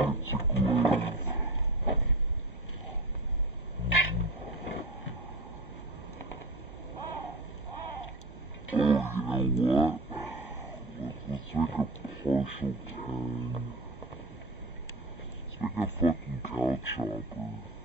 It's a glaive. Oh, you know what? Let's make a partial 10. Let's make a fucking cow chopper.